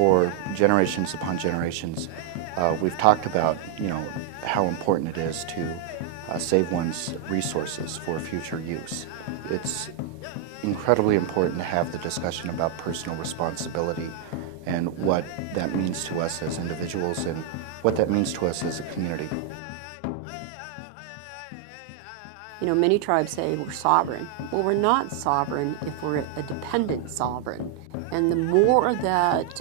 for generations upon generations, we've talked about, how important it is to save one's resources for future use. It's incredibly important to have the discussion about personal responsibility and what that means to us as individuals and what that means to us as a community. Many tribes say we're sovereign. Well, we're not sovereign if we're a dependent sovereign. And the more that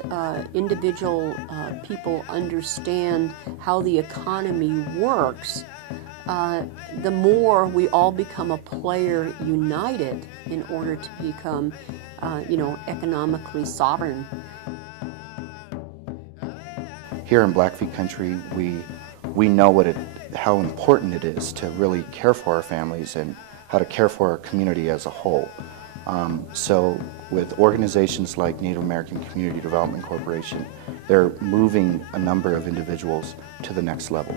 individual people understand how the economy works, the more we all become a player united in order to become, economically sovereign. Here in Blackfeet country, we know how important it is to really care for our families and how to care for our community as a whole. So with organizations like Native American Community Development Corporation, they're moving a number of individuals to the next level.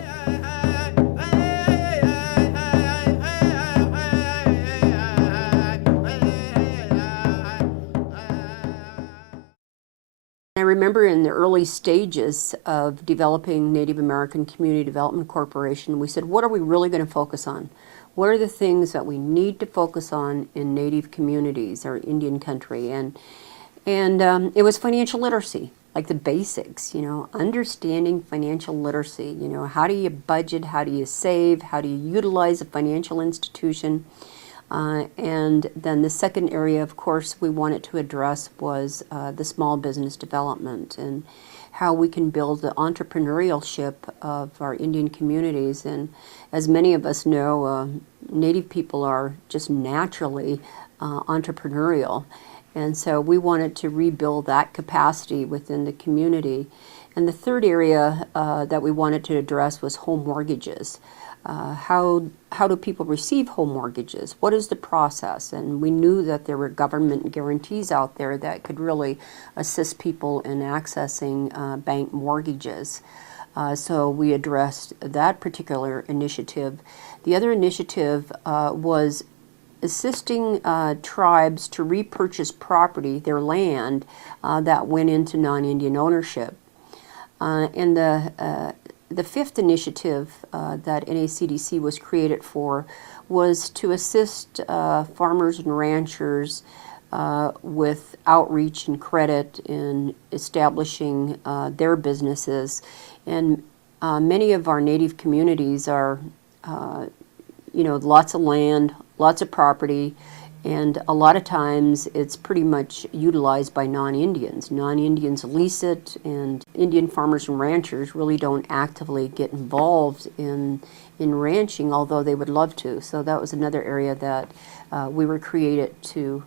I remember in the early stages of developing Native American Community Development Corporation, we said, what are we really going to focus on? What are the things that we need to focus on in Native communities or Indian country? And it was financial literacy, like the basics, understanding financial literacy. How do you budget? How do you save? How do you utilize a financial institution? And then the second area, of course, we wanted to address was the small business development and how we can build the entrepreneurship of our Indian communities. And as many of us know, Native people are just naturally entrepreneurial. And so we wanted to rebuild that capacity within the community. And the third area that we wanted to address was home mortgages. How do people receive home mortgages? What is the process? And we knew that there were government guarantees out there that could really assist people in accessing bank mortgages. So we addressed that particular initiative. The other initiative was assisting tribes to repurchase property, their land, that went into non-Indian ownership. And the fifth initiative that NACDC was created for was to assist farmers and ranchers with outreach and credit in establishing their businesses. And many of our Native communities are, lots of land, lots of property, and a lot of times it's pretty much utilized by non-Indians. Non-Indians lease it, and Indian farmers and ranchers really don't actively get involved in ranching, although they would love to. So that was another area that we were created to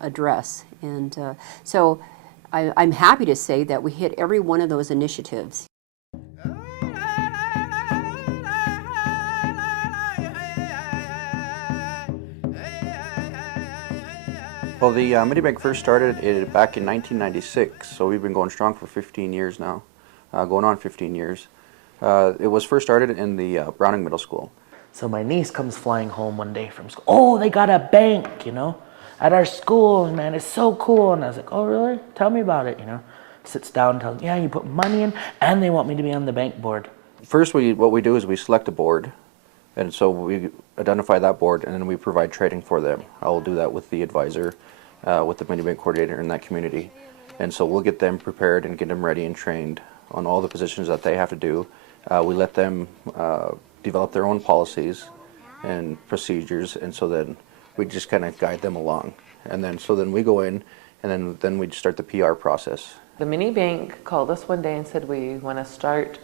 address. And so I'm happy to say that we hit every one of those initiatives. Well, the mini bank first started back in 1996, so we've been going strong for 15 years now, going on 15 years. It was first started in the Browning Middle School. So my niece comes flying home one day from school. Oh, they got a bank, at our school, and man, it's so cool. And I was like, oh, really? Tell me about it, Sits down, tells me, yeah, you put money in, and they want me to be on the bank board. First, what we do is we select a board, and so we identify that board, and then we provide training for them. I will do that with the advisor, with the mini bank coordinator in that community. And so we'll get them prepared and get them ready and trained on all the positions that they have to do. We let them develop their own policies and procedures, and so then we just kind of guide them along. And then we go in, and then we start the PR process. The mini bank called us one day and said, we want to start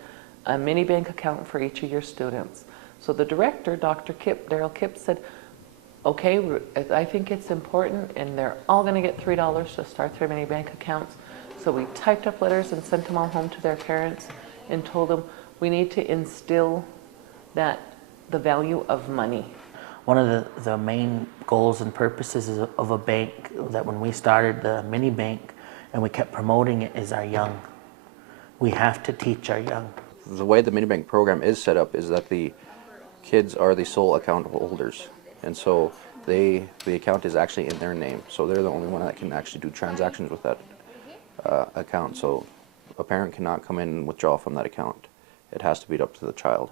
a mini bank account for each of your students. So the director, Dr. Daryl Kipp, said, okay, I think it's important, and they're all going to get $3 to start their mini bank accounts. So we typed up letters and sent them all home to their parents and told them we need to instill the value of money. One of the main goals and purposes of a bank that when we started the mini bank and we kept promoting it is our young. We have to teach our young. The way the mini bank program is set up is that the kids are the sole account holders, and so the account is actually in their name, so they're the only one that can actually do transactions with that. account. So a parent cannot come in and withdraw from that account. It has to be up to the child.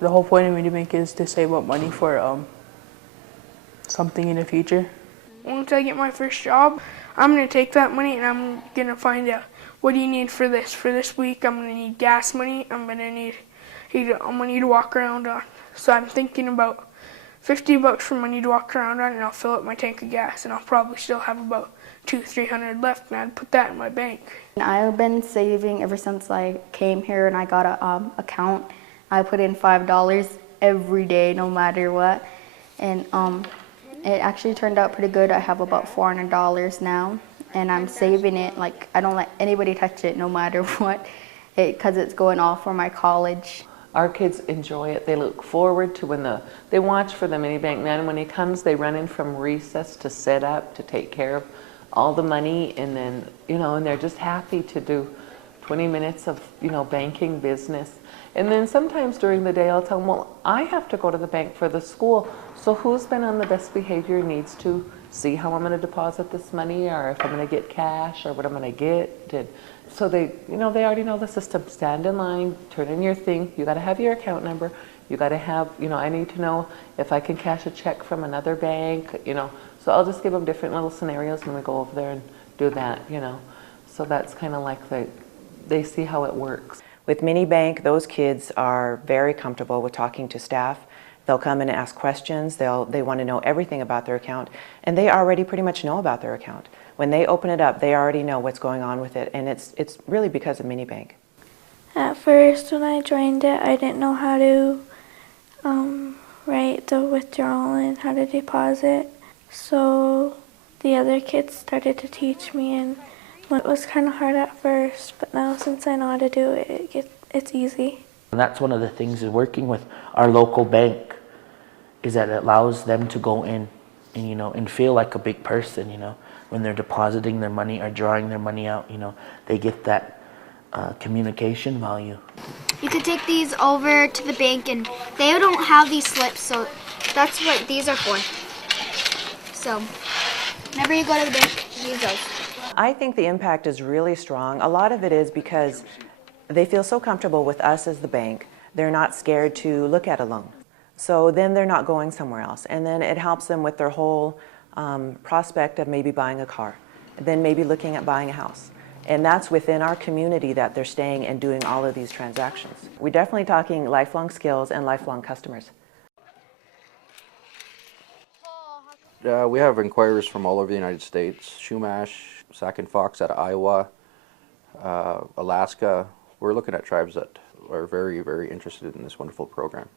The whole point of mini bank is to save up money for something in the future. Once I get my first job, I'm going to take that money and I'm going to find out what do you need for this. For this week, I'm going to need gas money. I'm going to need to walk around on. So I'm thinking about $50 for money to walk around on, and I'll fill up my tank of gas, and I'll probably still have about $200-300 left, and I'd put that in my bank. I've been saving ever since I came here and I got a account. I put in $5 every day, no matter what, and it actually turned out pretty good. I have about $400 now, and I'm saving it. Like, I don't let anybody touch it, no matter what, because it's going off for my college. Our kids enjoy it. They look forward to they watch for the mini bank man. When he comes, they run in from recess to set up, to take care of all the money, and then, and they're just happy to do 20 minutes of, banking business. And then sometimes during the day I'll tell them, well, I have to go to the bank for the school, so who's been on the best behavior needs to see how I'm going to deposit this money, or if I'm going to get cash, or what I'm going to get. And so they already know the system. Stand in line, turn in your thing. You got to have your account number. You got to have, I need to know if I can cash a check from another bank, So I'll just give them different little scenarios when we go over there and do that, So that's kind of like they see how it works. With mini bank, those kids are very comfortable with talking to staff. They'll come in and ask questions. They want to know everything about their account, and they already pretty much know about their account. When they open it up, they already know what's going on with it, and it's really because of mini bank. At first, when I joined it, I didn't know how to write the withdrawal and how to deposit. So the other kids started to teach me, and it was kind of hard at first, but now since I know how to do it, it's easy. And that's one of the things is working with our local bank is that it allows them to go in and, and feel like a big person, when they're depositing their money or drawing their money out, they get that communication value. You could take these over to the bank, and they don't have these slips, so that's what these are for. So whenever you go to the bank, use those. I think the impact is really strong. A lot of it is because they feel so comfortable with us as the bank, they're not scared to look at a loan. So then they're not going somewhere else. And then it helps them with their whole prospect of maybe buying a car, then maybe looking at buying a house. And that's within our community that they're staying and doing all of these transactions. We're definitely talking lifelong skills and lifelong customers. We have inquiries from all over the United States, Chumash, Sac and Fox out of Iowa, Alaska. We're looking at tribes that are very, very interested in this wonderful program.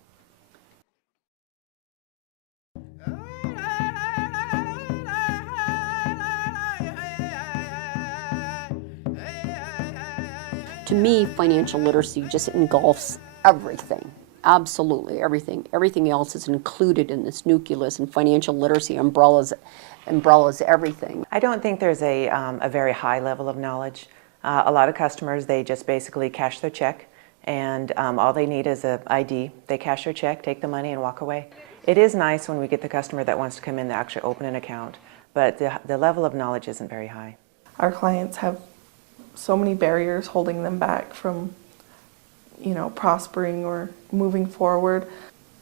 To me, financial literacy just engulfs everything. Absolutely everything. Everything else is included in this nucleus, and financial literacy umbrellas everything. I don't think there's a very high level of knowledge. A lot of customers, they just basically cash their check, and all they need is an ID. They cash their check, take the money, and walk away. It is nice when we get the customer that wants to come in to actually open an account, but the level of knowledge isn't very high. Our clients have so many barriers holding them back from prospering or moving forward.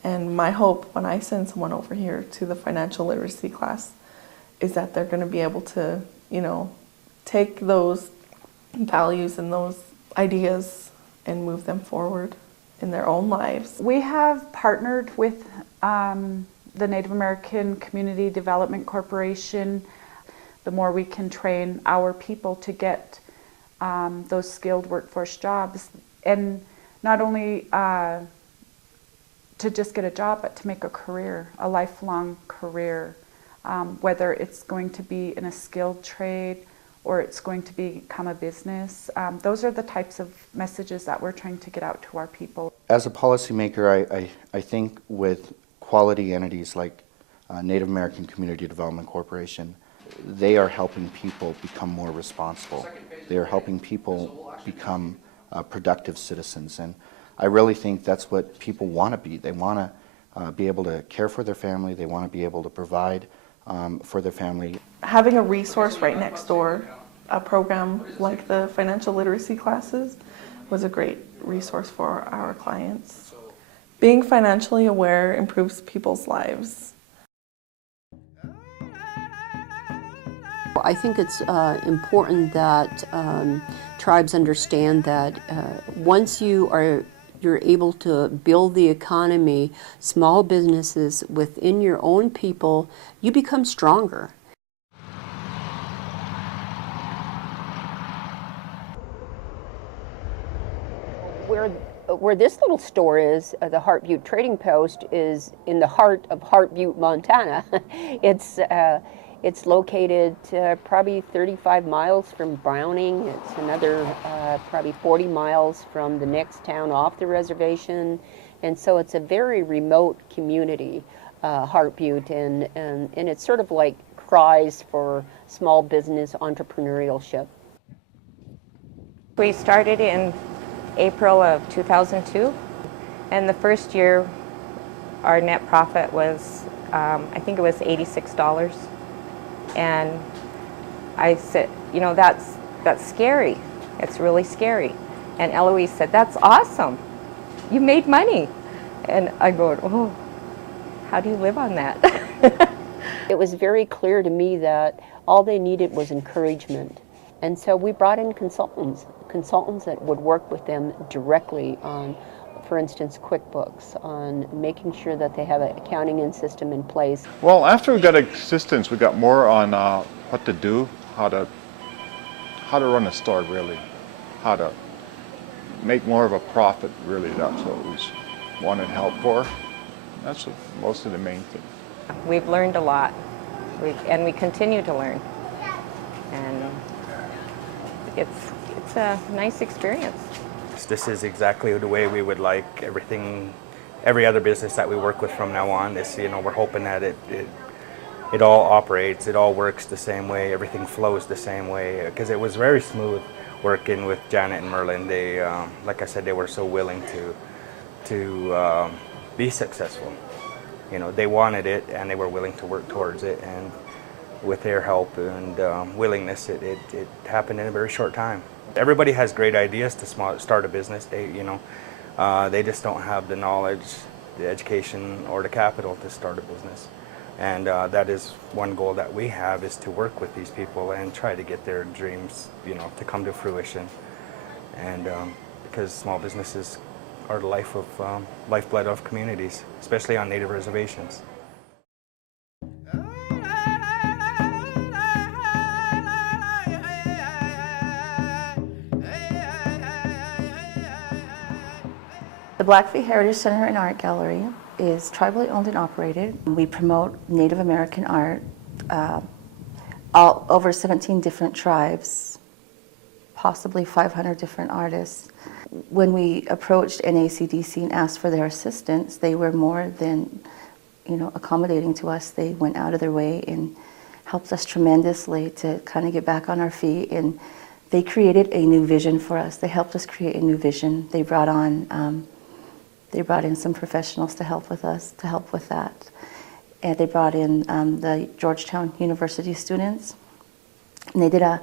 And my hope when I send someone over here to the financial literacy class is that they're going to be able to, take those values and those ideas and move them forward in their own lives. We have partnered with the Native American Community Development Corporation. The more we can train our people to get those skilled workforce jobs, and not only to just get a job, but to make a career, a lifelong career, whether it's going to be in a skilled trade or it's going to become a business. Those are the types of messages that we're trying to get out to our people. As a policymaker, I think with quality entities like Native American Community Development Corporation, they are helping people become more responsible. They are helping people become productive citizens, and I really think that's what people want to be. They want to be able to care for their family. They want to be able to provide for their family. Having a resource right next door a program like the financial literacy classes was a great resource for our clients. Being financially aware improves people's lives. I think it's important that tribes understand that once you're able to build the economy, small businesses within your own people, you become stronger. Where this little store is, the Heart Butte Trading Post, is in the heart of Heart Butte, Montana. It's located probably 35 miles from Browning. It's another probably 40 miles from the next town off the reservation. And so it's a very remote community, Heart Butte, and it's sort of like cries for small business entrepreneurship. We started in April of 2002, and the first year our net profit was, I think it was $86. And I said, you know, that's scary. It's really scary. And Eloise said, that's awesome. You made money. And I go, oh, how do you live on that? It was very clear to me that all they needed was encouragement. And so we brought in consultants that would work with them directly on, for instance, QuickBooks, on making sure that they have an accounting system in place. Well, after we got assistance, we got more on what to do, how to run a store, really, how to make more of a profit, really. That's what we wanted help for. That's most of the main thing. We've learned a lot, and we continue to learn. And it's a nice experience. This is exactly the way we would like every other business that we work with from now on. This, you know, we're hoping that it all operates, it all works the same way, everything flows the same way. Because it was very smooth working with Janet and Merlin. They, like I said, they were so willing to be successful. You know, they wanted it and they were willing to work towards it. And with their help and willingness, it happened in a very short time. Everybody has great ideas to start a business. They just don't have the knowledge, the education, or the capital to start a business. And that is one goal that we have, is to work with these people and try to get their dreams, you know, to come to fruition. And because small businesses are the lifeblood of communities, especially on Native reservations. The Blackfeet Heritage Center and Art Gallery is tribally owned and operated. We promote Native American art, over 17 different tribes, possibly 500 different artists. When we approached NACDC and asked for their assistance, they were more than, you know, accommodating to us. They went out of their way and helped us tremendously to kind of get back on our feet. And they created a new vision for us. They helped us create a new vision. They brought in some professionals to help with us, to help with that. And they brought in the Georgetown University students. And they did a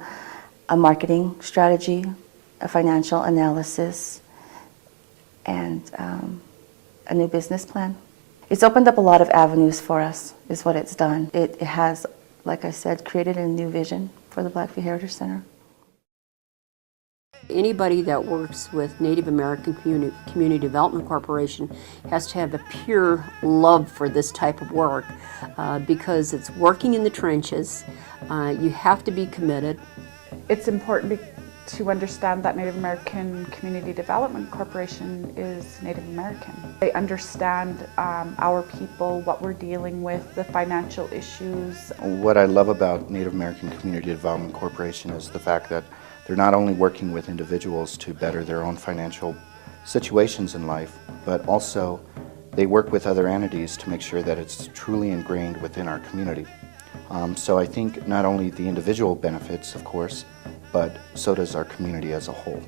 marketing strategy, a financial analysis, and a new business plan. It's opened up a lot of avenues for us, is what it's done. It has, like I said, created a new vision for the Blackfeet Heritage Center. Anybody that works with Native American Community Development Corporation has to have a pure love for this type of work because it's working in the trenches. You have to be committed. It's important to understand that Native American Community Development Corporation is Native American. They understand our people, what we're dealing with, the financial issues. What I love about Native American Community Development Corporation is the fact that they're not only working with individuals to better their own financial situations in life, but also they work with other entities to make sure that it's truly ingrained within our community. So I think not only the individual benefits, of course, but so does our community as a whole.